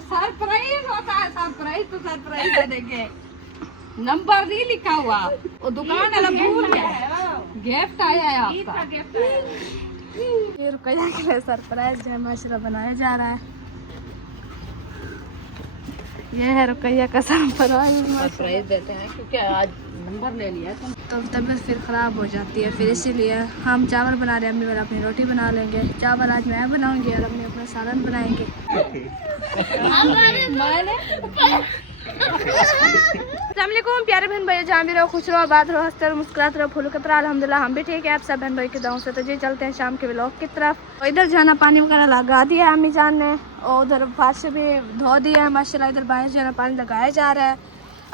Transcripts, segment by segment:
Surprise होता है, surprise तो सरप्राइज है। देखे नंबर नहीं लिखा हुआ, वो दुकान वाला भूल गया। गिफ्ट आया है आपका। ये रुकैया के लिए सरप्राइज जो है माशाल्लाह बनाया जा रहा है। ये है रुकैया का सरप्राइज देते हैं क्योंकि आज नंबर ले लिया तो तबीयत फिर ख़राब हो जाती है, फिर इसीलिए हम चावल बना रहे हैं। अम्मी वाला अपनी रोटी बना लेंगे, चावल आज मैं बनाऊंगी और अम्मी अपना सालन बनाएंगे। अस्सलामुअलैकुम प्यारे बहन भाई, जहाँ भी रहो खुश रहो, आबाद रहो, हंसते रहो, मुस्कुराते रहो, फूल कतरा। अल्हम्दुलिल्लाह हम भी ठीक है। आप सब बहन भाई के दाओं से तो जी चलते हैं शाम के व्लॉग की तरफ। इधर जाना पानी वगैरह लगा दिया है अम्मी जान ने, और उधर फर्श भी धो दिया है माशाल्लाह। इधर बाहर जो है पानी लगाया जा रहा है।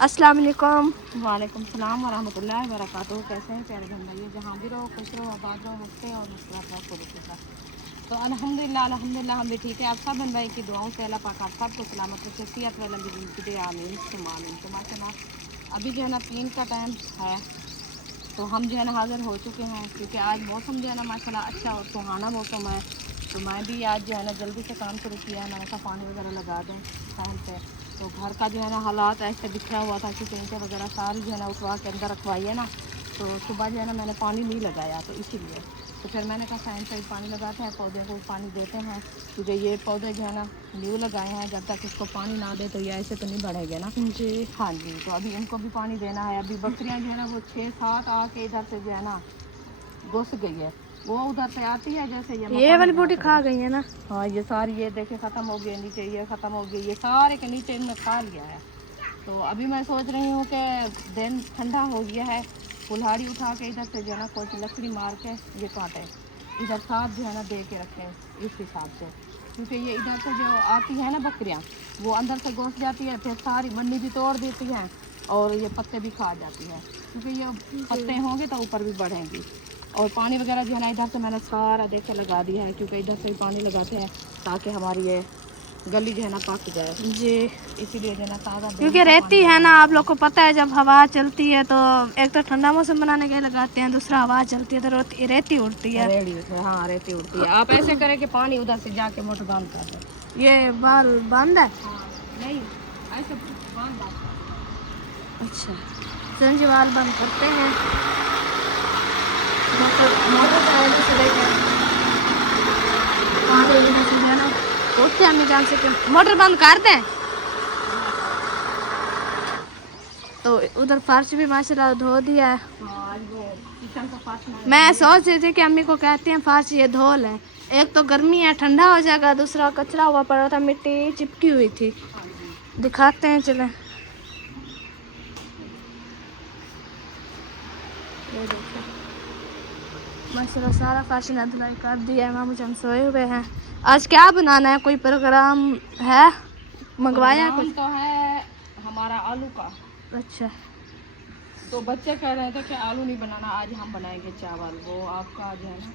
अस्सलाम वालेकुम। वालेकुम सलाम वरहमतुल्लाहि वबरकातुहू। कैसे हैं प्यारे बहन भाई, जहाँ भी रहो खुश रहो, आबाद रहो, हंसते और मुस्कुराते रहो, फूल कतरा। तो अल्हम्दुलिल्लाह अल्हम्दुलिल्लाह हम भी ठीक है। आप सब बहन भाई की दुआओं से अल्लाह पाक आप सबको सलामत रखे, सेहत वाला ज़िंदगी दे, आमीन सुम्मा आमीन। तो माशाल्लाह अभी जो है ना 3 का टाइम है, तो हम जो है ना हाज़िर हो चुके हैं क्योंकि आज मौसम जो है ना माशाल्लाह अच्छा और सुहाना मौसम है। तो मैं भी आज जो है ना जल्दी से काम शुरू किया है। मैंने कहा पानी वगैरह लगा दूँ टाइम पे। तो घर का जो है ना हालात ऐसे बिखरा हुआ था क्योंकि ईंटें वगैरह सारी जो है ना उठवा के अंदर रखवाई है ना, तो सुबह जो है ना मैंने पानी नहीं लगाया, तो इसीलिए तो फिर मैंने कहा टाइम से पानी लगाते हैं, पौधों को पानी देते हैं क्योंकि ये पौधे जो है ना न्यू लगाए हैं, जब तक इसको पानी ना दे तो ये ऐसे तो नहीं बढ़ेंगे ना जी। हाँ जी, तो अभी इनको भी पानी देना है। अभी बकरियां जो है ना वो 6-7 आके इधर से जो है ना घुस गई है, वो उधर से आती है जैसे ये वाली बूटी खा गई है ना। हाँ ये सारी ये देखे ख़त्म हो गई, नीचे ये ख़त्म हो गई, ये सारे के नीचे इनमें खा लिया है। तो अभी मैं सोच रही हूँ कि दिन ठंडा हो गया है, कुल्हाड़ी उठा के इधर से जो है ना कोई लकड़ी मार के ये काटे इधर साफ जो है ना दे के रखें इस हिसाब से, क्योंकि ये इधर से जो आती है ना बकरियाँ वो अंदर से घुस जाती है, फिर सारी मन्नी भी तोड़ देती हैं और ये पत्ते भी खा जाती है, क्योंकि ये पत्ते होंगे तो ऊपर भी बढ़ेंगी। और पानी वगैरह जो है ना इधर से मैंने सारा देख के लगा दिया है, क्योंकि इधर से भी पानी लगाते हैं ताकि हमारी ये गली जो है ना पक जाए जी। इसीलिए जो है ना ताज़ा, क्योंकि रहती है ना, आप लोग को पता है जब हवा चलती है तो एक तो ठंडा मौसम बनाने के लिए लगाते हैं, दूसरा हवा चलती है तो रेती उड़ती है। हाँ रेती उड़ती है। आप ऐसे करें कि पानी उधर से जाके मोटर बंद कर दें। ये बाल बंद है। हाँ, नहीं ऐसे बंद बात। अच्छा चलो जी बाल बंद करते हैं। मोटर से लेकर उठते हमें जान सके, मोटर बंद कर दें। तो उधर फर्श भी माशाल्लाह धो दिया है। मैं सोच रही थी कि अम्मी को कहते हैं फर्श ये धो लें, एक तो गर्मी है ठंडा हो जाएगा, दूसरा कचरा हुआ पड़ा था, मिट्टी चिपकी हुई थी। दिखाते हैं चलें। ये देखो माशाल्लाह सारा फर्श ने धुलाई कर दिया है। मामू हम सोए हुए हैं। आज क्या बनाना है, कोई प्रोग्राम है? मंगवाया कुछ तो है हमारा आलू का। अच्छा तो बच्चे कह रहे थे कि आलू नहीं बनाना, आज हम बनाएंगे चावल। वो आपका जो है ना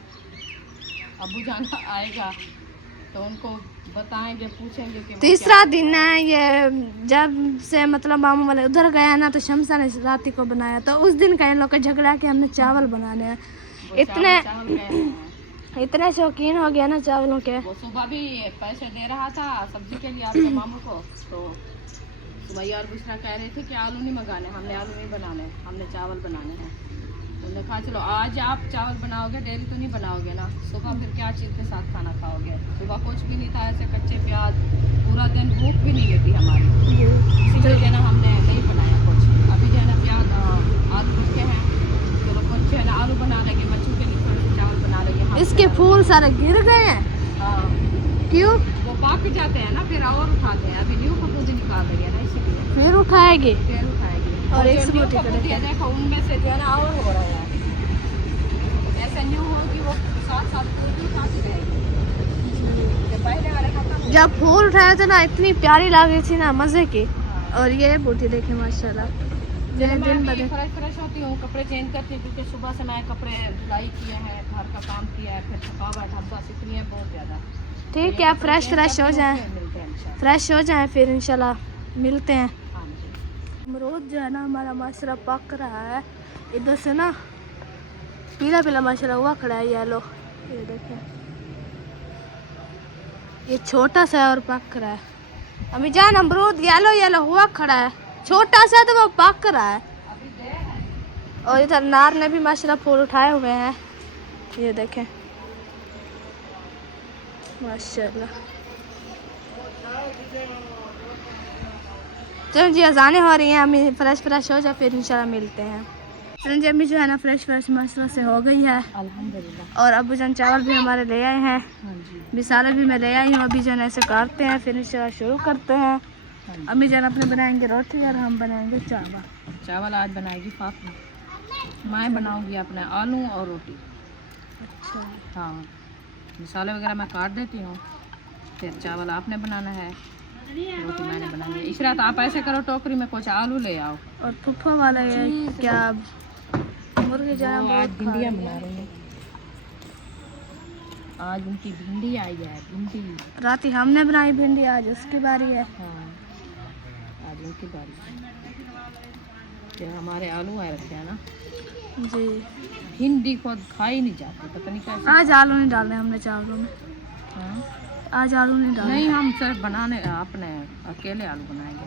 अबू जान आएगा तो उनको बताएंगे, पूछेंगे कि तीसरा दिन है ये, जब से मतलब मामू वाले उधर गया ना तो शमसा ने राती को बनाया, तो उस दिन का इन लोग का झगड़ा कि हमने चावल बनाने हैं। इतने शौकीन हो गया ना चावलों के। वो सुबह भी पैसे दे रहा था सब्जी के लिए आपके मामू को, तो सुबह और बुशरा कह रहे थे कि आलू नहीं मंगाने, हमने आलू नहीं बनाने, हमने चावल बनाने हैं। तो उन्होंने कहा चलो आज आप चावल बनाओगे, डेली तो नहीं बनाओगे ना, सुबह फिर क्या चीज़ के साथ खाना खाओगे? सुबह कुछ भी नहीं था, ऐसे कच्चे प्याज, पूरा दिन भूख भी नहीं लेती हमारी, इसीलिए जो है ना हमने नहीं बनाया कुछ। अभी जो है ना प्याज आलू भुटके हैं, चलो कुछ जो है ना आलू बना लेंगे, बच्चों के लिए थोड़े से चावल बना लेंगे। इसके फूल सारे गिर गए हैं। हाँ क्यों? वो पक जाते हैं ना फिर और उठाते हैं। अभी न्यू कपूदी निकाल रही है ना, इसीलिए फिर उठाएगी। फिर उठाएगी। और एक जो न्यू कपूदी है देखो उनमें से जो है ना और हो रहा है, जैसे न्यू होगी वो 7 साल पूरी उठाती रहेगी। जो पहले वाले खत्म जब फूल उठाए थे ना इतनी प्यारी लग रही थी ना, मजे की। और ये बूटी देखे माशाल्लाह दिन ब दिन फ्रेश होती हूँ, कपड़े चेंज करती हूँ क्योंकि सुबह से मैं कपड़े धुलाई किए हैं, घर का काम किया है, फिर थकावट हब्बस इतनी है बहुत ज़्यादा। ठीक है, आप फ्रेश हो जाएं, फ्रेश हो जाएं फिर इंशाल्लाह मिलते हैं। अमरूद जो है ना हमारा माशाल्लाह पक रहा है, इधर से ना पीला पीला माशाल्लाह हुआ खड़ा है येलो। ये देखें ये छोटा सा और पक रहा है। अभी जान अमरूद येलो येलो हुआ खड़ा है, छोटा सा तो वो पक रहा है। और इधर नार ने भी माशाल्लाह फूल उठाए हुए हैं, ये देखें माशाल्लाह। चलो जी अजानें हो रही हैं, अम्मी फ्रेश हो जाए फिर इंशाल्लाह मिलते हैं। चलो जी अम्मी जो है ना फ्रेश माशाल्लाह से हो गई है अल्हम्दुलिल्लाह। और अबू जान चावल भी हमारे ले आए हैं, हाँ जी। मिसाले भी मैं ले आई हूँ। अभी जो है ऐसे काटते हैं फिर इंशाल्लाह शुरू करते हैं। अम्मी जान अपने बनाएंगे रोटी और हम बनाएंगे चावल। चावल आज बनाएगी पापा, मैं बनाऊंगी अपने आलू और रोटी। अच्छा हाँ, मसाले वगैरह मैं काट देती हूँ, फिर चावल आपने बनाना है, रोटी मैंने बनानी है। इशरात आप ऐसे करो, टोकरी में कुछ आलू ले आओ। और फुफ्फा वाला ये क्या मुर्गी जाना वो आज बहुत भिंडियाँ बना रही हैं, आज उनकी भिंडी आई है, भिंडी। रात ही हमने बनाई भिंडी, आज उसकी बारी है। हाँ, आज उनकी बारी है। फिर हमारे आलू आए रखे हैं ना जी, भिंडी खुद खाई नहीं जाती, पता नहीं कैसे। आज आलू नहीं डालने हमने चावलों में, हाँ? आज आलू नहीं डालने। नहीं, हम सिर्फ बनाने अपने अकेले आलू बनाएंगे।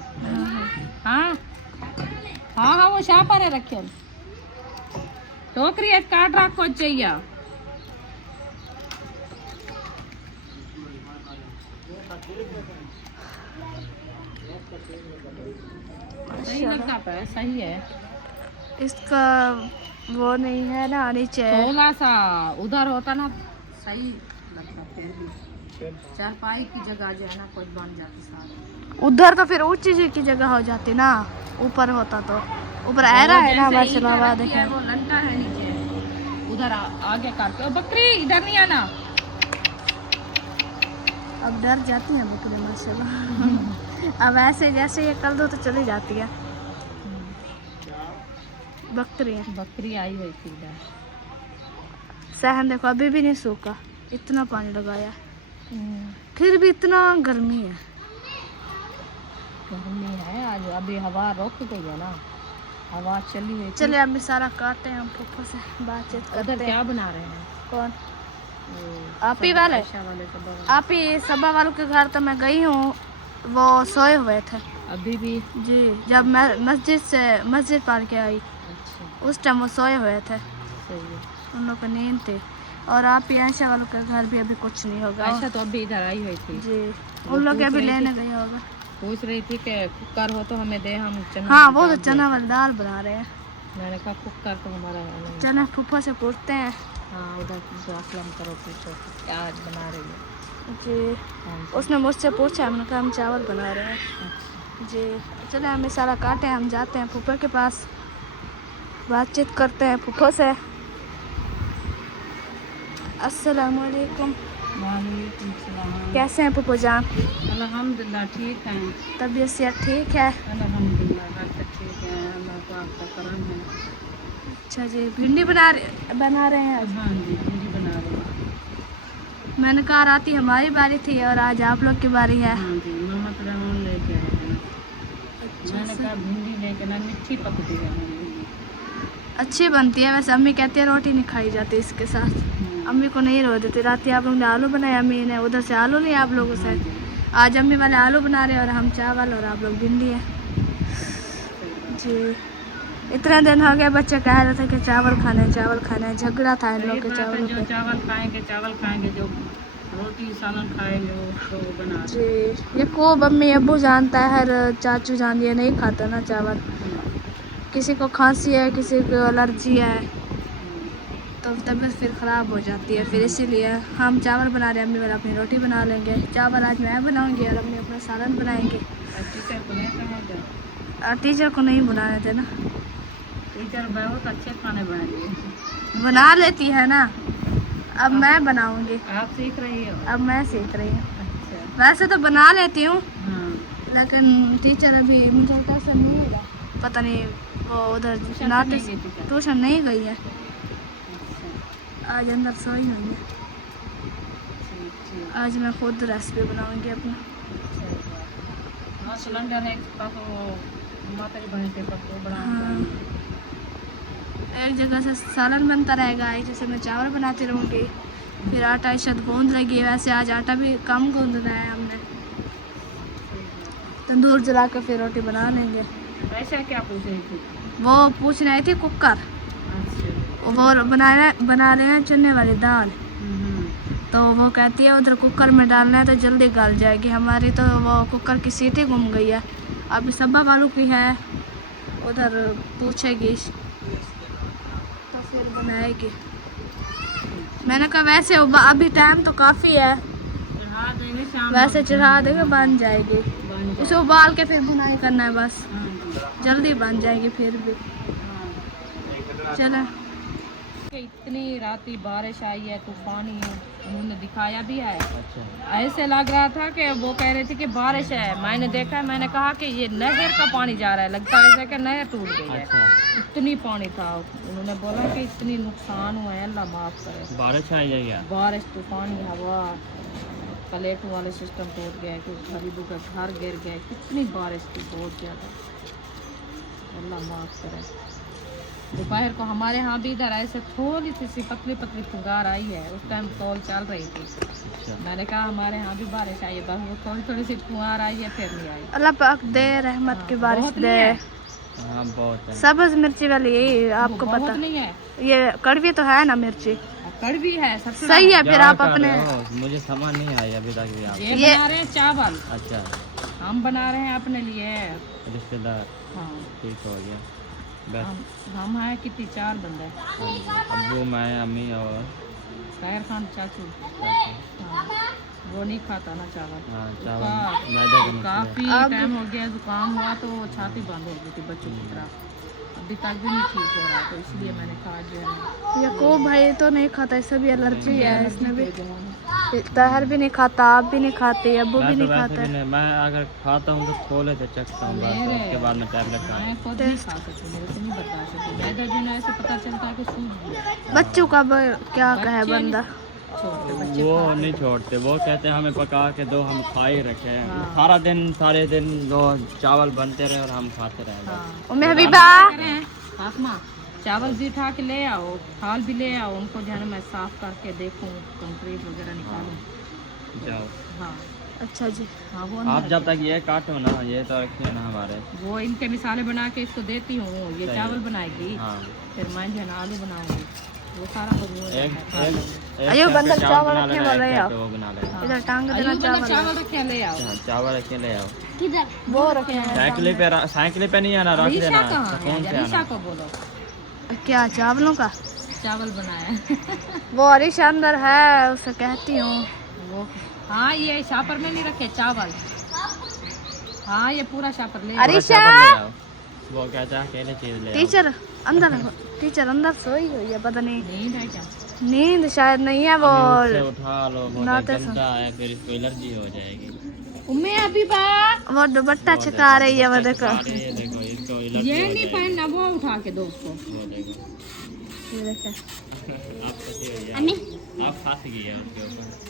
हाँ हाँ हाँ, वो शाह पर रखे टोकरी एक काट रखो चाहिए। सही लगता है, सही है। इसका वो नहीं है ना नीचे, थोड़ा सा उधर होता ना सही लगता, फिर भी चारपाई की जगह जो है ना कुछ बन जाती सारी। उधर तो फिर ऊंची जी की जगह हो जाती ना, ऊपर होता तो ऊपर ऐरा है ना माशाल्लाह। देखें वो लंटा है नीचे, उधर आगे काट। बकरी इधर नहीं आना। अब डर जाती है बकरी माशाल्लाह। अब ऐसे जैसे ये कर दो तो चली जाती है बकरियाँ। बकरी आई हुई थी इधर। सहन देखो अभी भी नहीं सूखा, इतना पानी लगाया फिर भी इतना गर्मी है। गर्मी है आज, अभी हवा रुक गई है ना, हवा चली हुई थी। चलिए अभी सारा काटते हैं, हम फुफ्फो से बातचीत करते उधर हैं। क्या बना रहे हैं? कौन? वो आप ही वाले? आयशा वाले सब बना- आप ही सबा वालों के घर तो मैं गई हूँ, वो सोए हुए थे अभी भी। जी, जब मैं मस्जिद पार के आई अच्छा, उस टाइम वो सोए हुए थे, सही है। उन लोग को नींद थी। और आप ही आयशा वालों के घर भी अभी कुछ नहीं होगा आयशा तो अभी इधर आई हुई थी, जी, वो उन लोग पूछ अभी रही लेने थी- गए होगा। पूछ रही थी कि कुकर हो तो हमें दे, हम चना। हाँ वो तो दाल चना दे। वाली दाल बना रहे हैं। मैंने कहा कुकर तो हमारा है नहीं। चना फुफ्फो से पूछते हैं। हाँ, उधर पूछो, असलम करो, पूछो क्या आज बना रही है। जी, हाँ जी। उसने मुझसे पूछा, हमने कहा हम चावल बना रहे हैं। अच्छा। जी, चले हमें सारा काटे, हम जाते हैं फूफा के पास, बातचीत करते हैं फूफो से। अस्सलामुअलैकुम, वालेकुम सलाम। कैसे हैं फूफो जान? अल्हम्दुलिल्लाह ठीक हैं। तबीयत सेहत ठीक है? अल्हम्दुलिल्लाह हर सब ठीक है, अल्लाह का आपका करम है। अच्छा जी, भिंडी बना रहे हैं आज। हाँ जी, भिंडी बना रहे हैं। मैंने कहा राती हमारी बारी थी और आज आप लोग की बारी है। हाँ जी, मोहम्मद रहमान लेके आए थे ना। अच्छा मैंने से। कहा भिंडी लेके ना, मिठी पकती है भिंडी। अच्छी बनती है वैसे, अम्मी कहती है रोटी नहीं खाई जाती इसके साथ, अम्मी को नहीं रो देती। रात आप लोग ने आलू बनाए, अम्मी ने उधर से आलू लिए आप लोगों से। आज अम्मी वाले आलू बना रहे हैं और हम चावल और आप लोग भिंडी है जी। इतने दिन हो गए बच्चे कह रहे थे कि चावल खाने हैं, झगड़ा था इन लोग के चावल जो पे। चावल खाएंगे, जो रोटी सालन खाएंगे वो तो बना जी, ये को मम्मी अब्बू जानता है, हर चाचू जान ये नहीं खाता ना चावल। किसी को खांसी है, किसी को एलर्जी है, तो तबीयत फिर ख़राब हो जाती है, फिर इसीलिए हम चावल बना रहे हैं, अम्मी वाला अपनी रोटी बना लेंगे। चावल आज मैं बनाऊंगी और अम्मी अपना सालन बनाएंगे। और टीचर को नहीं बनाने देना, टीचर बहुत अच्छे खाने बनाएंगे। बना लेती है ना, अब मैं बनाऊंगी, आप सीख रही हो? अब मैं सीख रही हूँ। अच्छा। वैसे तो बना लेती हूँ, हाँ, लेकिन टीचर अभी मुझे कैसा नहीं मिला, पता नहीं वो उधर ट्यूशन नाटे नहीं गई टीचर? ट्यूशन नहीं गई है, अच्छा, आज अंदर सोई हुई है। ठीक ठीक। आज मैं खुद रेसिपी बनाऊंगी अपना। हाँ, सिलेंडर है का तो माता जी बहन के पत्तों बना। हाँ, एक जगह से सालन बनता रहेगा, एक जैसे मैं चावल बनाती रहूँगी, फिर आटा शायद गूंद लगी है। वैसे आज आटा भी कम गूंदना है हमने, तंदूर जला कर फिर रोटी बना लेंगे। ऐसा क्या पूछ रही थी? वो पूछ रही थी कुकर, अच्छा। वो बना रहे हैं चने वाली दाल। तो वो कहती है उधर कुकर में डालना है तो जल्दी गल जाएगी हमारी, तो वो कुकर की सीटी घूम गई है। अभी सब्बा वालों की है, उधर पूछेगी तो फिर बनाएगी। मैंने कहा वैसे अभी टाइम तो काफ़ी है, चढ़ा देंगे शाम वैसे चढ़ा देंगे बन जाएगी। बन उसे उबाल के फिर बुनाई करना है बस, जाए। जल्दी बन जाएगी फिर भी। चले कि इतनी राती बारिश आई है, तूफान ही है, उन्होंने दिखाया भी है। अच्छा। ऐसे लग रहा था कि वो कह रहे थे कि बारिश है। मैंने देखा, मैंने कहा कि ये नहर का पानी जा रहा है, लगता है ऐसा कि नहर टूट गई है। अच्छा। इतनी पानी था। उन्होंने बोला कि इतनी नुकसान हुआ है, अल्लाह माफ करे। बारिश आई है क्या? बारिश, तूफान, हवा, प्लेट वाले सिस्टम टूट गया, कुछ गरीबों का घर गिर गया। कितनी बारिश थी, बहुत ज़्यादा, अल्लाह माफ करे। दोपहर को हमारे यहाँ भी इधर ऐसे थोड़ी सी पतली पतली फुगार आई है, उस टाइम तौल चल रही थी। अच्छा। मैंने कहा हमारे यहाँ भी बारिश आई है, बस वो थोड़ी थोड़ी सी फुहार आई है, फिर नहीं आई। अल्लाह पाक दे रहमत की बारिश बहुत दे। नहीं है। हाँ बहुत है। सब्ज मिर्ची वाली आपको बहुत पता, नहीं है, ये कड़वी तो है ना मिर्ची, कड़वी है, सबसे सही है। फिर क्या आप कर अपने रहे हो? मुझे समझ नहीं आई अभी तक भी आप। ये बना रहे हैं चावल, अच्छा। हम बना रहे हैं अपने लिए। रिश्तेदार, हाँ, ठीक हो गया। बस हम हैं कितनी, 4 बंदे, अब्बू, मैं, अम्मी और ताहिर खान चाचू। हाँ, वो नहीं खाता ना चावल। हाँ उसका चावल मैदे की काफी अब- टाइम हो गया, जुकाम हुआ तो वो छाती बंद हो गई थी बच्चों की तरह, अभी तक भी नहीं ठीक हो रहा, तो इसलिए मैंने कहा जो है याकूब भाई तो नहीं खाता, इससे भी एलर्जी है, इसमें भी। जो है ताहर भी नहीं खाता, आप भी नहीं खाते, अब्बू भी मैं तो नहीं वैसे खाता। भी नहीं, मैं अगर खाता हूँ तो खोले तो चखता हूँ बस, मेरे- उसके बाद मैं टैबलेट खाता मैं खुद नहीं खा सकती, मेरे को नहीं बता सकती। मैदा जो है ऐसे पता चलता है कि सूख गया। बच्चों का क्या कहे बच्चे बंदा। छोटे हूँ। बच्चे वो खाते नहीं छोड़ते, वो कहते हैं हमें पका के दो, हम खा ही रखे हैं। हाँ। सारे दिन वो चावल बनते रहे और हम खाते रहे बस। हाँ। उम्मे हबीबा, करें फातिमा, चावल भी उठा के ले आओ, थाल भी ले आओ, उनको जो है ना मैं साफ करके देखूँ, कंक्रीट वगैरह निकालूँ। जाओ। हाँ अच्छा जी। हाँ, वो आप अंदर जब तक ये काटो ना, ये तो रखिए ना हमारे। वो इनके मिसाले बना के इसको देती हूँ, ये सही। चावल बनाएगी, हाँ। फिर मैं जो है ना आलू बनाऊंगी, वो सारा कुछ हो एक जाता है। एक अयो एक बंदर चावल चावल बना रखे लेना, वाले एक आओ। वो बना लेना। इधर टांग देना अयो बंदा चावल। चावल रखे ले आओ। हाँ, चावल रखे ले आओ। किधर वो रखे हैं? साइकिल पे नहीं आना, रख अलीशा देना। कहाँ है? सुकून से अलीशा आना। को बोलो, क्या चावलों का? चावल बनाया। वो अरीशा अंदर है, उसे कहती हूँ। वो हाँ, ये शापर में नहीं रखे चावल। हाँ, ये पूरा शापर ले आओ। अरे पूरा चावल ले आओ। वो कहता है अकेले चीज ले आओ। टीचर अंदर, टीचर अंदर सोई हुई है, पता नहीं नींद है क्या? नींद शायद नहीं है। वो अभी उससे उठा लो, बहुत नाते गंदा है, फिर इसको एलर्जी हो जाएगी। उम्मे अभी बा, वो दुपट्टा छका रही है, वो देखो। अरे ये देखो, इसको एलर्जी ये हो नहीं जाएगी। पहनना, वो उठा के दो उसको। वो देखो, ये देखे। आप फंसी हुई है। आप फंस गई है उसके ऊपर।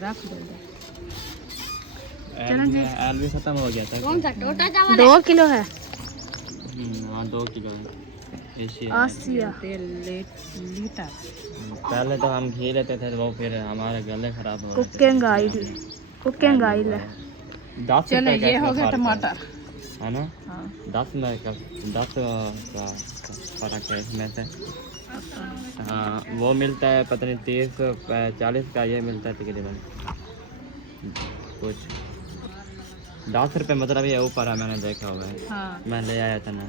रख दो इधर। एल भी खत्म हो गया था। कौन सा टोटा चावल? 2 किलो है। हाँ 2 किलो है। ऐसी है। आसिया तेल लीटर। पहले तो हम घी लेते थे, वो फिर हमारे गले खराब हो गए थे। कुकिंग ऑयल, कुकिंग ऑयल है। 10 चलो रुपए का ये इसमें हो गया फर्क है। टमाटर। है ना? हाँ 10 में का 10 का फर्क है इसमें से। हाँ वो मिलता है पता नहीं 30 40 का, ये मिलता है तकरीबन कुछ 10 रुपये, मतलब ये ऊपर है, मैंने देखा हुआ है। हाँ, मैं ले आया था ना।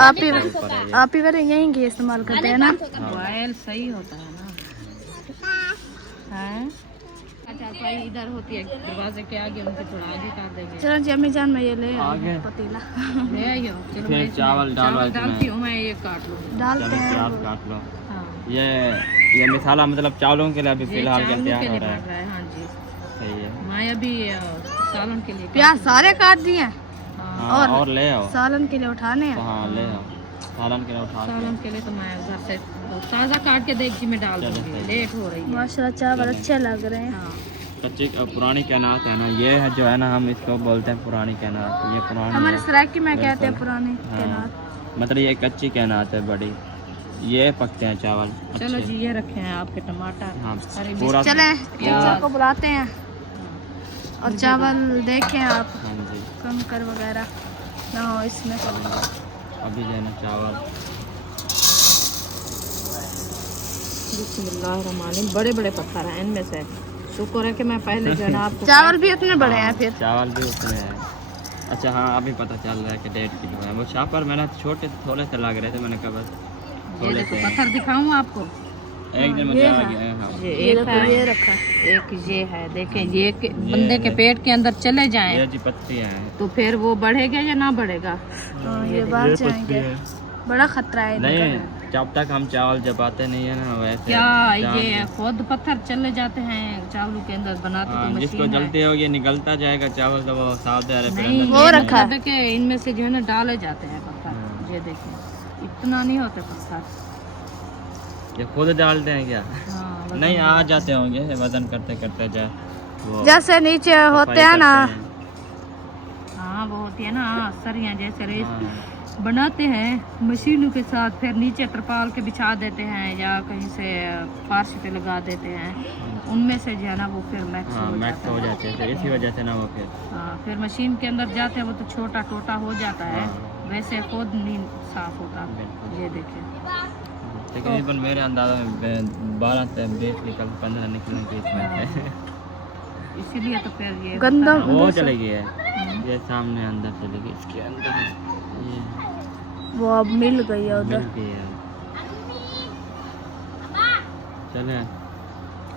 आप ही ऊपर है ये। आप ही वाले यहीं घी इस्तेमाल करते हैं ना? ऑयल सही होता है ना। हैं? अच्छा भाई इधर होती है दरवाजे के आगे, उनके थोड़ा आगे काट देंगे। चलो जी अम्मी जान, मैं ये ले आई आगे। पतीला। ले आइयो। चलो फिर मैं इसमें चावल डालो इसमें। डालती हूँ, मैं ये काट लूँ। डालते चलो हैं। प्याज काट लो। हाँ, ये मसाला मतलब चावलों के लिए अभी ये फिलहाल के चावलों तैयार के हो लिए रहा बन है। रहा है। हाँ जी, सही है। मैं अभी सालन के लिए प्याज सारे काट दिए, हाँ, हाँ और ले आओ। सालन के लिए उठाने हैं। हाँ ले आओ, सालन के लिए उठा के। सालन के लिए तो मैं घर से ताज़ा काट के देख में डाल चलो, दूँगी, सही। लेट हो रही है। माशाल्लाह चावल अच्छे लग रहे हैं। हाँ, कच्ची पुरानी कैनात है ना, ये है जो है ना, हम इसको बोलते हैं पुरानी कैनात। ये पुरानी हमारे है। सराइकी में कहते हैं बिल्कुल। पुराने हाँ, कैनात। मतलब ये कच्ची कैनात है बड़ी। ये पकते हैं चावल चलो अच्छे। जी ये रखे हैं आपके टमाटर। हाँ हरी पूरा चले टीचर को बुलाते हैं। और चावल देखें आप हाँ जी, कंकर वगैरह ना हो इसमें। अभी जो है ना चावल बिस्मिल्लाहिर्रहमानिर्रहीम। बड़े बड़े पत्थर हैं इनमें से, शुक्र है कि मैं पहले जो है ना आपको चावल भी इतने बड़े हैं फिर। चावल भी उसमें है। अच्छा हाँ, अभी पता चल रहा है कि 1.5 किलो है। वो शापर मैंने छोटे थोड़े से लग रहे थे, मैंने कहा बस ये थोड़े देखो से पत्थर दिखाऊं आपको। एक दिन मुझे आ गया। हाँ ये ये एक देखो है, ये रखा है। एक ये है। देखें ये बंदे के पेट के अंदर चले जाएं ये जी पत्तियाँ हैं। तो फिर वो बढ़ेगा या ना बढ़ेगा। हाँ, ये बाहर जाएंगे, बड़ा खतरा है इनका। नहीं, जब तक हम चावल जबाते नहीं है ना वैसे क्या जान ये खुद पत्थर चले जाते हैं चावलों के अंदर, बनाते हाँ, तो जिसको मशीन है। जलते हो ये निकलता जाएगा चावल, तो वो साफ है। नहीं वो ये रखा है। मतलब है कि इनमें से जो है ना डाले जाते हैं पत्थर। ये देखें इतना नहीं होते पत्थर। ये खुद डालते हैं क्या? हाँ, वजन नहीं, आ जाते होंगे वजन करते करते जाए वो जैसे नीचे होते सफाई हैं ना, करते हाँ वो होती है ना सरियाँ जैसे रेस हाँ। बनाते हैं मशीनों के साथ, फिर नीचे तरपाल के बिछा देते हैं या कहीं से फार्श पे लगा देते हैं, उनमें से जो है ना वो फिर मैक्स हाँ, हो मैक्स जाता हो है। जाते हैं, फिर इसी वजह से ना वो फिर हाँ, फिर मशीन के अंदर जाते हैं वो तो छोटा टोटा हो जाता है, हाँ। वैसे खुद नहीं साफ होता। बिल्कुल। ये देखें तकरीबन मेरे अंदाजा में 12 से 20 निकल 15 निकलने की इसमें है। इसीलिए तो फिर ये गंदा होता है। वो चले गई है, ये सामने अंदर चले गई, इसके अंदर ये वो अब मिल गई है मिल उधर। गई है। चले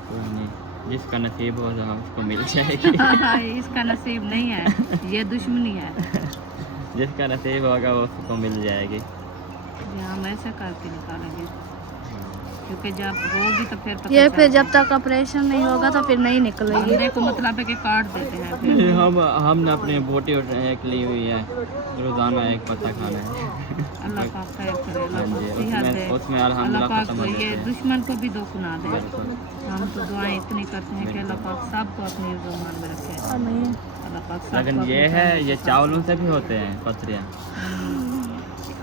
कोई नहीं, जिसका नसीब हो तो उसको मिल जाएगी। इसका नसीब नहीं है, ये दुश्मनी है। जिसका नसीब होगा वो उसको मिल जाएगी। ये हम ऐसे करके निकालेंगे क्योंकि जब होगी तो फिर पता ये फिर चलेगा। जब तक ऑपरेशन नहीं होगा तो फिर नहीं निकलेगी। अंडे को मतलब है कि काट देते हैं फिर। ये हमने अपनी बोटी एक ली हुई है, रोजाना एक पत्ता खाना है। अल्लाह पाक खैर करे, हाँ अल्लाह जी, पाक सेहत दे, उसमें अल्लाह अल्हम्दुलिल्लाह पाक खत्म हो ये जाते हैं। दुश्मन को भी दुख ना दे। बिल्कुल। हम तो दुआएं इतनी करते हैं कि अल्लाह पाक सबको अपनी ईमान में रखे। आमीन। अल्लाह पाक सबको लेकिन ये अपनी है, जान ये में चावलों से भी होते हैं पथरियाँ,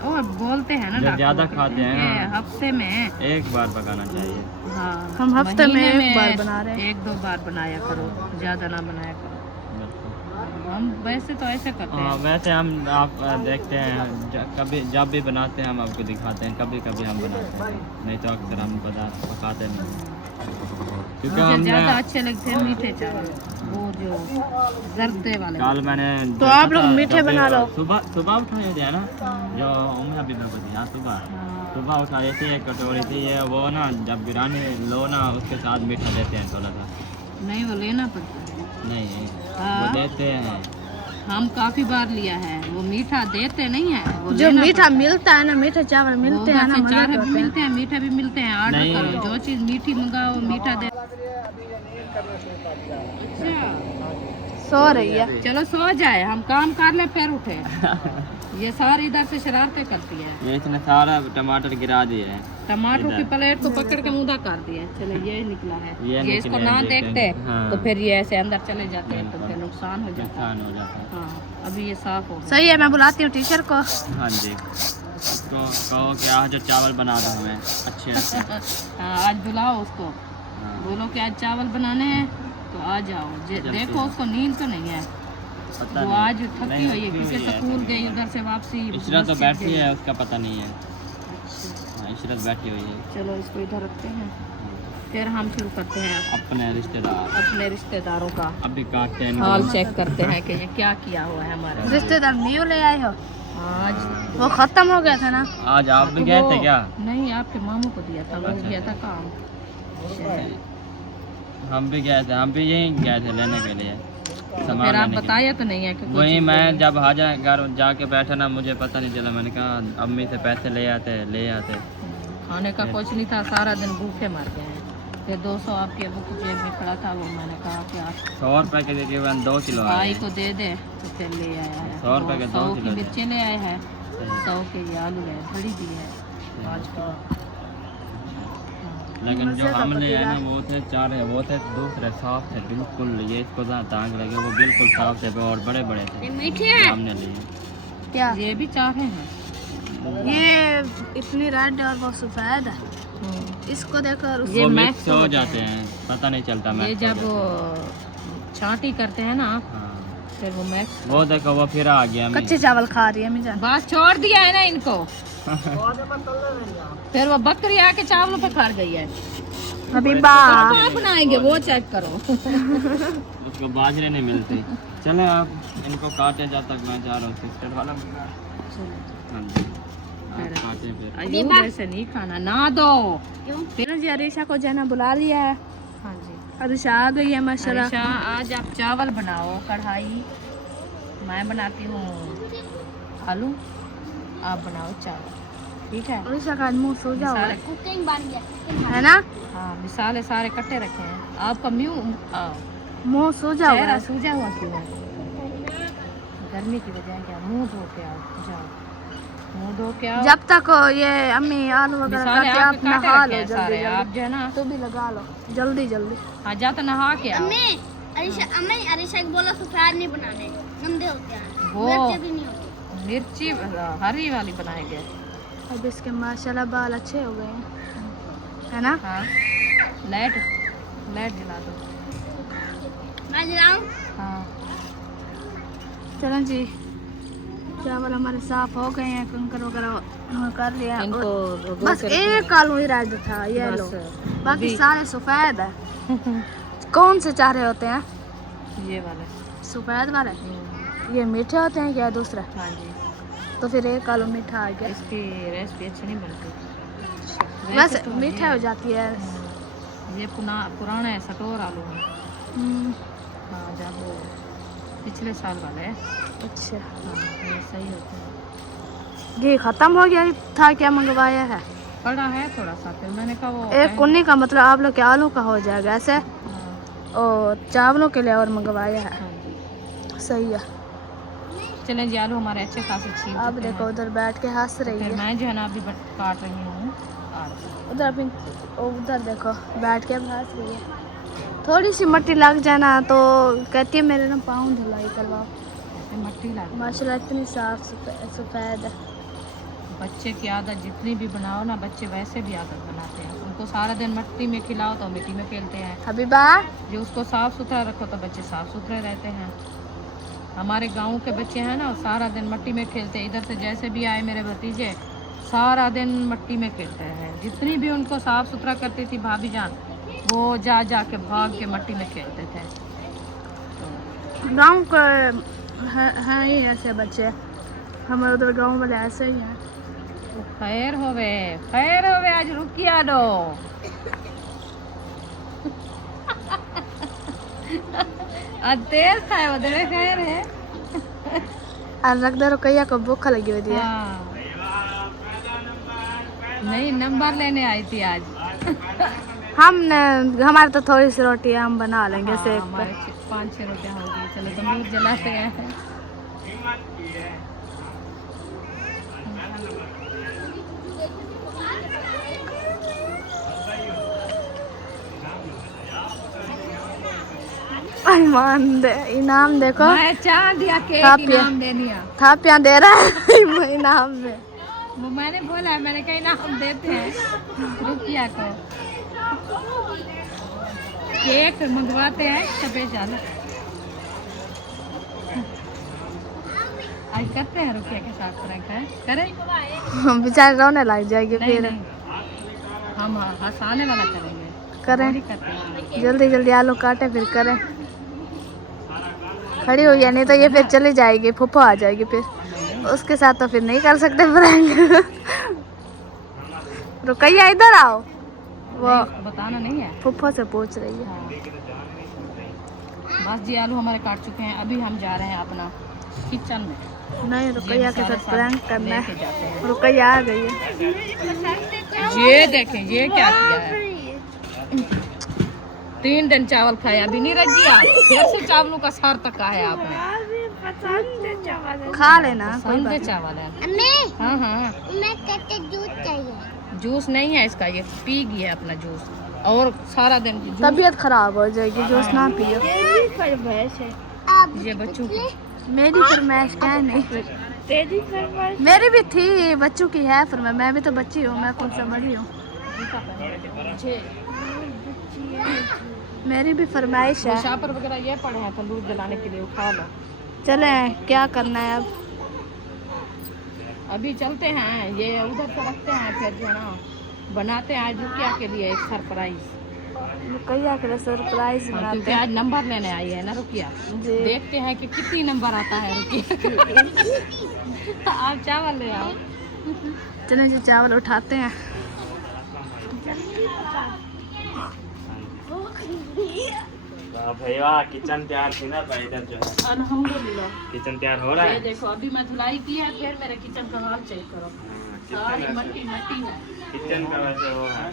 और बोलते हैं ना जो डॉक्टर ज्यादा कहते खाते हैं, कि हाँ। हफ्ते में एक बार पकाना चाहिए। हाँ हम हफ्ते में महीने एक बार बना रहे हैं। 1-2 बार बनाया करो, ज्यादा ना बनाया करो। बिल्कुल। हम वैसे तो ऐसे करते हाँ, हैं। वैसे हम आप देखते हैं कभी जब भी बनाते हैं हम आपको दिखाते हैं, कभी कभी हम बनाते हैं, नहीं तो अक्सर हम पकाते नहीं, क्योंकि मुझे हमने ज्यादा अच्छे लगते हैं मीठे चावल, वो जो जर्दे वाले। कल मैंने तो आप लोग मीठे बना लो। सुबह उठाए थे ना, जो उम्र भी मैं सुबह उठाए थे, एक कटोरी थी ये, वो ना जब बिरयानी लो ना उसके साथ मीठा देते हैं थोड़ा सा। नहीं वो लेना पड़ता है। नहीं, हाँ। वो देते हैं। हम काफी बार लिया है, वो मीठा देते नहीं है, वो जो लेना मीठा पड़ता है। मिलता है ना, मीठे चावल वो मिलते हैं ना, घर से मजे चारे के भी होते हैं। मिलते हैं, मीठे भी मिलते हैं। ऑर्डर नहीं। करो, जो चीज मीठी मंगाओ मीठा दे। अच्छा सो रही है। चलो सो जाए, हम काम कर ले फिर उठे। ये सारी इधर से शरारतें करती है। ये इसने सारा टमाटर गिरा दिए हैं। टमाटर की प्लेट को पकड़ के मुंह कर दिया। चलो ये निकला है, ये ये इसको निकले ना हैं, देखते हाँ। तो फिर ये ऐसे अंदर चले जाते हैं, तो फिर नुकसान हो जाता है। नुकसान हो जाता है। हाँ अभी ये साफ हो गया। सही है, मैं बुलाती हूँ टीचर को। हाँ जी, उसको कहो कि आज चावल बना दो हमें अच्छे से। हाँ, आज बुलाओ उसको, हाँ, बोलो कि आज चावल बनाने हैं तो आ जाओ। देखो उसको नींद तो नहीं है, पता वो नहीं। आज थकी नहीं, हुई है, थकी किसी हुई है। स्कूल गई, उधर से वापसी इशरत तो मस्जिद बैठी गई। है, उसका पता नहीं है। अच्छा, हाँ, इशरत बैठी हुई है। चलो इसको इधर रखते हैं, फिर हम शुरू करते हैं अपने रिश्तेदार अपने रिश्तेदारों का अभी काटते हैं हाल चेक करते हैं कि ये क्या किया हुआ है हमारे। रिश्तेदार न्यू ले आए हो? आज वो खत्म हो गया था ना। आज आप भी गए थे क्या? नहीं, आपके मामू को दिया था, वो गया था काम। हम भी गए थे, हम भी यहीं गए थे लेने के लिए फिर सामान आप लेने के लिए। बताया तो नहीं है कि वही मैं जब हाजा घर जाके बैठा ना, मुझे पता नहीं चला, मैंने कहा अम्मी से पैसे ले आते। खाने का कुछ नहीं था, सारा दिन भूखे मर गए हैं। फिर 200 आपके अबू की जेब में पड़ा था, वो मैंने कहा कि आप 100 रुपए के तकरीबन 2 किलो आए भाई हैं। को दे दे, तो फिर ले आया है। 100 रुपए के 2 100 की किलो मिर्चें ले आए हैं, 100 के ये आलू है, बड़ी भी है 5 किलो। लेकिन जो हम ले आए ना वो थे 4 है, वो थे दूसरे साफ थे बिल्कुल, ये इसको जहाँ दाग लगे वो बिल्कुल साफ थे और बड़े बड़े थे। मीठे जो हैं हमने लिए। क्या? ये भी 4 हैं। ये इतनी रेड और वो सफेद है। इसको देखो और ये वो मैक्स मिक्स हो होते जाते हैं। हैं, पता नहीं चलता ये मैक्स हो जब जाते छांटी करते हैं ना हाँ फिर वो मैक्स वो देखो वो फिर आ गया कच्चे चावल खा रही है अम्मी जान। बस छोड़ दिया है ना इनको फिर वो बकरी आके चावलों पे खा गई है। हबीबा क्या बनाएंगे वो चेक करो। उसको बाजरे नहीं मिलते। चले आप इनको काटे जब तक मैं जा रहा हूँ सिस्टर वाला। हाँ जी आप काटे फिर। अयो वैसे नहीं खाना ना दो। फिर जी अरीशा को जना बुला लिया है। हाँ जी अरीशा आ गई है माशाल्लाह। अरीशा आज आप चावल बनाओ कढ़ाई, मैं बनाती हूँ आलू, आप बनाओ चावल, ठीक है। अरीशा का मुंह सूजा हुआ है कुकिंग बन गया है ना। हाँ मिसाले सारे कट्टे रखे हैं। आपका मुंह सूजा हुआ चेहरा है। सूजा हुआ क्यों है? गर्मी की वजह है क्या? मुंह धो के आओ, जाओ मुंह धो के आओ। जब तक ये अम्मी आलू वगैरह मिसाले काटे आप आपके नहा काटे लो रखे हैं जल्दी सारे, जल्दी। आप जो है ना तो भी लगा लो जल्दी जल्दी। हाँ जा तो नहा के आओ। अरीशा को बोला सफेद नहीं बनाने, गंदे होते हैं, वो मिर्ची भी नहीं होती। मिर्ची हरी वाली बनाएंगे। अब इसके माशाल्लाह बाल अच्छे हो गए हैं है ना। हाँ लाइट जला दो। मैं जलाऊं? हाँ चलो जी चावल हमारे साफ हो गए हैं, कंकर वगैरह कर लिया। इनको भिगो बस के रखना एक आलू ही रह था ये लो, बस। बाकी अभी- सारे सफेद है। कौन से चाह रहे होते हैं? ये वाले। सफेद वाले ये मीठे होते हैं क्या दूसरे? हाँ जी तो फिर एक आलू मीठा आ गया। इसकी रेसिपी अच्छी नहीं बनती। वैसे तो मीठा हो जाती है। ये पुराना है सटोर आलू है। हाँ जब वो पिछले साल वाला है। अच्छा हाँ ये सही होता है। ये खत्म हो गया था क्या मंगवाया है? पड़ा है थोड़ा सा, फिर मैंने कहा वो एक कुन्नी का मतलब आप लोग के आलू का हो जाएगा ऐसे, हाँ और चावलों के लिए और मंगवाया है। हाँ जी सही है। चलें जी आलू हमारे अच्छे खासे छील आप चुके देखो हैं। उधर बैठ के हंस रही फिर है। मैं जो है ना अभी काट रही हूँ आलू। उधर अभी उधर देखो बैठ के हंस रही है। थोड़ी सी मट्टी लग जाना तो कहती है मेरे ना पाँव धुलाई करवाओ। ऐसे मट्टी ला दो। माशाल्लाह इतनी साफ सफेद है। बच्चे की आदत जितनी भी बनाओ ना, बच्चे वैसे भी आदत बनाते हैं। उनको सारा दिन मिट्टी में खिलाओ तो मिट्टी में खेलते हैं। हबीबा जो उसको साफ सुथरा रखो तो बच्चे साफ सुथरे रहते हैं। हमारे गांव के बच्चे हैं ना सारा दिन मिट्टी में खेलते हैं। इधर से जैसे भी आए मेरे भतीजे सारा दिन मिट्टी में खेलते हैं। जितनी भी उनको साफ सुथरा करती थी भाभी जान, वो जा के भाग के मिट्टी में खेलते थे। गांव के हैं ही ऐसे बच्चे, हमारे उधर गांव वाले ऐसे ही हैं। तो खैर होवे आज रुकिया दो। आज तेज था उधर खैर है। और रख दे रुकैया को भूख लगी हुई है। हाँ। नहीं नंबर लेने आई थी आज। हमने हमारे तो थोड़ी सी रोटी हम बना लेंगे हाँ, सेक हमारे कर। 5-6 रुपया होगी। चलो तंदूर जलाते हैं। ईमान दे इनाम देखो मैं चाह दिया केक थापिया। इनाम दे दिया। थापियाँ दे रहा है इनाम में। वो मैंने बोला, मैंने कहा इनाम देते हैं रुकिया को। केक मंगवाते हैं स्पेशल। आज करते हैं रुकिया के साथ प्रैंक है करें? बेचारे रोने लग जाएगी नहीं फिर। नहीं हम हंसाने वाला करेंगे। करें नहीं करते हैं। जल्दी जल्दी आलू काटे फिर करें। खड़ी हुई है नहीं तो ये फिर चली जाएगी, फूफा आ जाएगी फिर उसके साथ तो फिर नहीं कर सकते प्रैंक। रुकैया इधर आओ, वो नहीं, बताना नहीं है। फूफा से पूछ रही है। हाँ। बस जी आलू हमारे काट चुके हैं। अभी हम जा रहे हैं अपना किचन में। नहीं रुकैया के साथ प्रैंक करना लेके है। जाते हैं। रुकैया आ गई है। ये देखें ये क्या किया है। 3 दिन चावल खाया अभी नहीं रजिया। फिर से चावलों का सार तका है आपने। खा लेना कोई पसंद बात है नहीं। चावल है। अम्मी हाँ हाँ मैं कच्चे दूध चाहिए। जूस नहीं है इसका, ये पी गया अपना जूस। और सारा दिन जूस। तबीयत खराब हो जाएगी जूस ना पियो। ये बच्चों की मेरी फरमाइश क्या नहीं, मेरी भी थी बच्चों की है फरमाइश। मैं भी तो बच्ची हूँ, मैं कौन सा बड़ी हूँ। मेरी भी फरमाइश है। शापर वगैरह ये पड़े हैं तंदूर जलाने के लिए, उठा लो। चले क्या करना है अब? अभी चलते हैं, ये उधर से रखते हैं, फिर जो है ना बनाते हैं आज रुकिया के लिए एक सरप्राइज। रुकैया के लिए सरप्राइज क्योंकि बनाते आज नंबर लेने आई है ना रुकिया, जी। देखते हैं कि कितनी नंबर आता है रुकिया। आप चावल ले आओ। चलो जी चावल उठाते हैं। वाह भाई वाह, किचन तैयार थी ना भाई, इधर जो है अल्हम्दुलिल्लाह। किचन तैयार हो रहा ये है। देखो अभी मैं धुलाई की है, फिर मेरे किचन का हाल चेक करो, सारी मट्टी मट्टी है। किचन का वैसे वो है।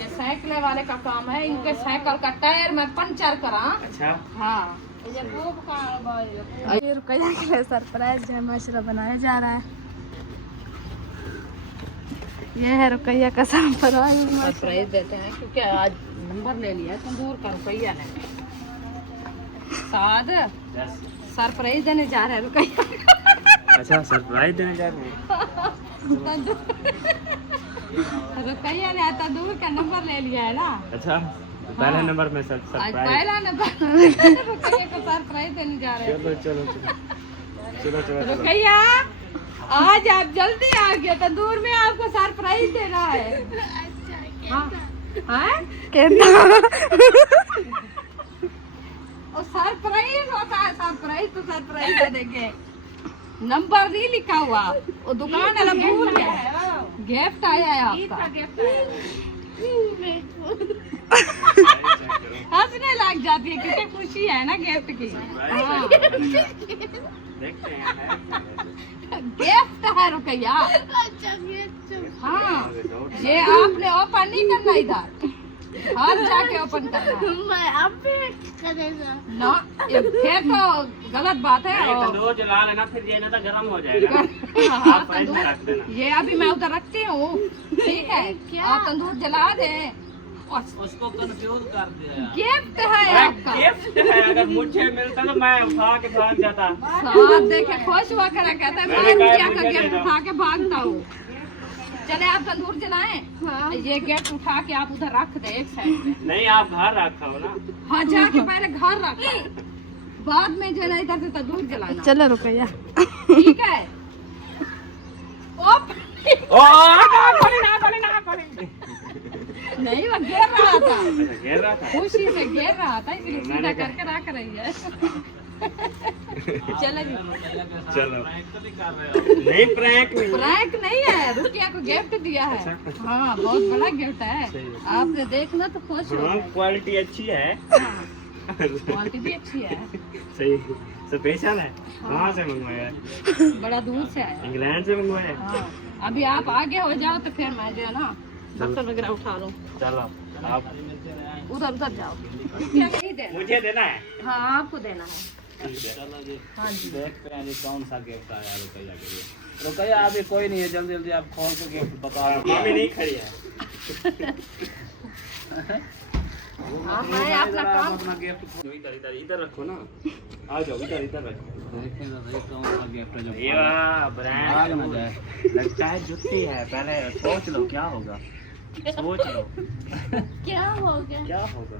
ये साइकिल वाले का काम है, इनके साइकिल का टायर में पंचर करा। अच्छा हाँ ये रुकैया के लिए सरप्राइज जो है माशरा बनाया जा रहा है। ये है रुकैया का सरप्राइज। सरप्राइज देते हैं क्योंकि आज नंबर ले लिया तंदूर का रुकैया ने। साद सरप्राइज देने जा रहे हैं रुकैया। अच्छा सरप्राइज देने जा रहे हैं। रुकैया ने तंदूर का नंबर ले लिया है ना। अच्छा पहले नंबर में आज सरप्राइज। पहला नंबर रुकैया को सरप्राइज देने जा रहे हैं। चलो चलो चलो चलो चलो। रुकैया आज आप जल्दी आ गए, तंदूर में आपको सरप्राइज देना है। हाँ हाँ और सरप्राइज होता है, सरप्राइज तो सरप्राइज दे देंगे। नंबर नहीं लिखा हुआ, वो दुकान वाला भूल गया। गिफ्ट आया है आपका। हंसने लग जाती है क्योंकि खुशी है ना गिफ्ट की। हाँ देखते हैं गिफ्ट है रुकैया। हाँ ये आपने ओपन नहीं करना, इधर हर जाके ओपन करना है। ना ये फिर तो गलत बात है। और तंदूर जला लेना, फिर ये ना तो गर्म हो जाएगा। हाँ, आप फ्रिज में रख देना। ये अभी मैं उधर रखती हूँ, ठीक है? आप तंदूर जला दे। उसको कंफ्यूज कर दिया। गिफ्ट है आपका। गिफ्ट है, अगर मुझे मिलता तो मैं उठा के भाग जाता। साथ देखे खुश हुआ करा, कहता है मैं मैंने कहा रुकिया का मुझे दे गिफ्ट दो। उठा के भागता हूँ। चले आप तंदूर जलाएं। ये गिफ्ट उठा के आप उधर रख दे एक साइड पे। नहीं आप घर रखा हो ना। हाँ जाके पहले घर रखो, बाद में जो है ना इधर से तंदूर जलाना, चलो रुकैया। ठीक है? ओप ओ ना खोले। नहीं वो गिर रहा था, अच्छा घेर रहा था। खुशी से गिर रहा था, इसलिए सीधा करके रख रही है। चलो जी, चलो नहीं प्रैंक नहीं। प्रैंक नहीं है, रुकिया को गिफ्ट दिया है। हाँ बहुत बड़ा गिफ्ट है, आपने देखना तो खुश हो हाँ गए। क्वालिटी अच्छी है। क्वालिटी भी अच्छी है, सही स्पेशल है। कहाँ से मंगवाया है? बड़ा दूर से आया। इंग्लैंड से मंगवाया है। हाँ अभी आप आगे हो जाओ तो फिर मैं जो है ना बर्तन वगैरह उठा लूँ। चलो आप उधर उधर जाओ। क्या नहीं देना? मुझे देना है। हाँ आपको देना है। चलो जी हाँ जी देखते हैं जी कौन सा गिफ्ट आया रुकैया के लिए। रुकैया अभी कोई नहीं है, जल्दी जल्दी आप खोल के गिफ्ट बता दो। मम्मी नहीं खड़ी है। हाँ मैं अपना काम अपना गिफ्ट इधर रखो ना। आ जाओ इधर रखो। देखें तो सही कौन सा गिफ्ट है जो ये वाह ब्रांड भाग ना जाए। लगता है जुत्ती है। पहले सोच लो क्या होगा, सोच लो क्या हो गया? क्या होगा,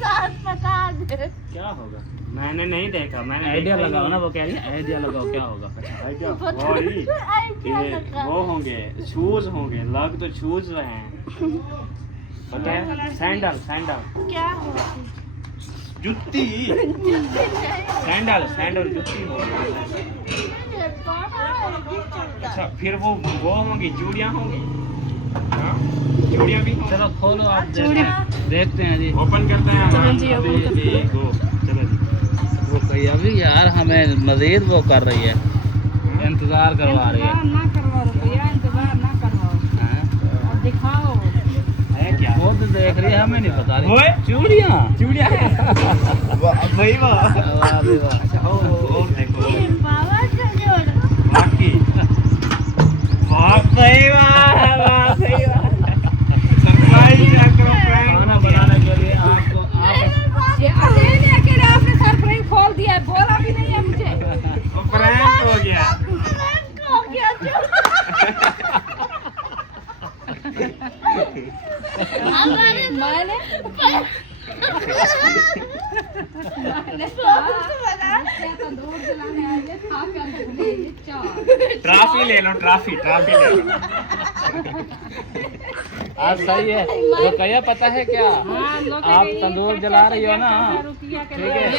साथ बता दे। क्या होगा। मैंने नहीं देखा, मैंने आइडिया देखा ही लगाओ नहीं। ना, वो कह रही है आइडिया लगाओ क्या होगा। आइडिया वही ये वो होंगे, शूज होंगे। लग तो शूज रहे हैं, पता है? सैंडल सैंडल क्या हो? जुत्ती सैंडल सैंडल जुत्ती होगी। अच्छा फिर वो होंगी चूड़ियाँ होंगी। हाँ चूड़ियाँ भी होंगी। चलो खोलो आप, देखते हैं जी। ओपन करते हैं। चलो जी, ओपन अभी करते हैं। देखो, चलो जी। रुकैया भी यार हमें मजीद वो कर रही है, इंतजार करवा रही है। इंतजार ना करवाओ रुपया, इंतजार ना करवाओ, हैं? और दिखाओ। है क्या? वो तो देख रही है, हमें नहीं बता रही। ओए! चूड़ियाँ चूड़ियाँ है। वही वाह। वाह भी वाह। अच्छा ओ देखो बाबा चलो। बाकी वाह सही वाह सही वाह। सरप्राइज करो खाना बनाने के लिए आपको आप ये अकेले अकेले आपने सरप्राइज खोल दिया है, बोला भी नहीं है मुझे। प्रैंक हो गया। हो गया हमारे मैंने तंदूर जलाने आए था ट्रॉफी ले लो, ट्रॉफी ट्रॉफी ले लो। आज सही है। रुकैया पता है क्या, आप तंदूर जला रही हो ना, ठीक है,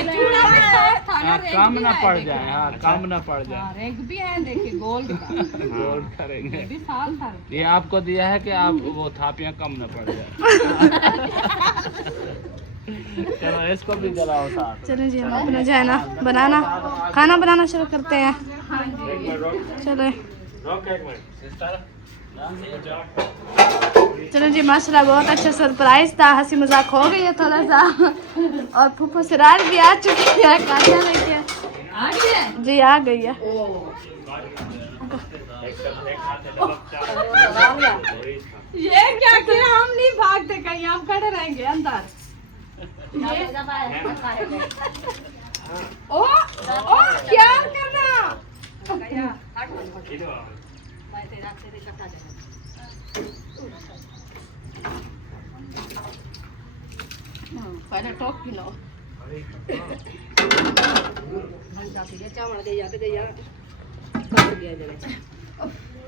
हाँ, काम ना पड़ जाए, हाँ काम ना पड़ जाए। रेग भी है देखिए, गोल्ड का गोल्ड करेंगे। भी साल था। ये आपको दिया है कि आप वो थापियाँ कम ना पड़ जाए। चलो इसको भी जलाओ साथ। चलो जी, हम अपना जो है ना बनाना खाना बनाना शुरू करते हैं। चलो चलो जी, माशाल्लाह बहुत अच्छा सरप्राइज था, हंसी मजाक हो गई है थोड़ा सा, और फूफू सिराज भी आ चुकी है खाना लेके। आ गया जी आ गई है। ये क्या किया, हम नहीं भागते कहीं, हम खड़े रहेंगे अंदर। ओ ओ क्या करना, पहले टॉप किलो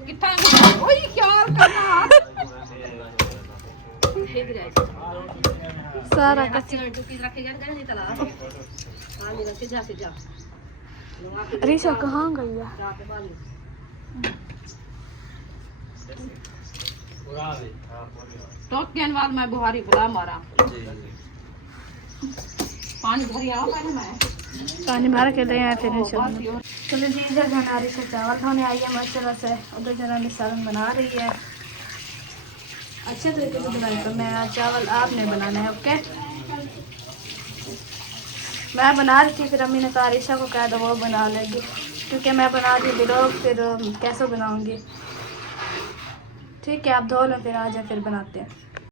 कितना ओए क्या करना सारा कच्चा। रीशा कहाँ गई है? टॉप के बाद मैं बुहारी बुला मारा, पानी भरी आओ पहले मैं पानी भर के ले आए फिर इंशाल्लाह। चलो जी, इधर जाना रीशा चावल धोने आई है माशाल्लाह से, उधर जना भी सालन बना रही है। अच्छे तरीके से बनाने तो मैं चावल आपने बनाना है, ओके। मैं बना रही थी, फिर अम्मी ने कहा रीशा को कह दो वो बना लेगी, क्योंकि मैं बना रही व्लॉग, फिर कैसे बनाऊंगी। ठीक है, आप धो लो फिर आ जाए, फिर बनाते हैं।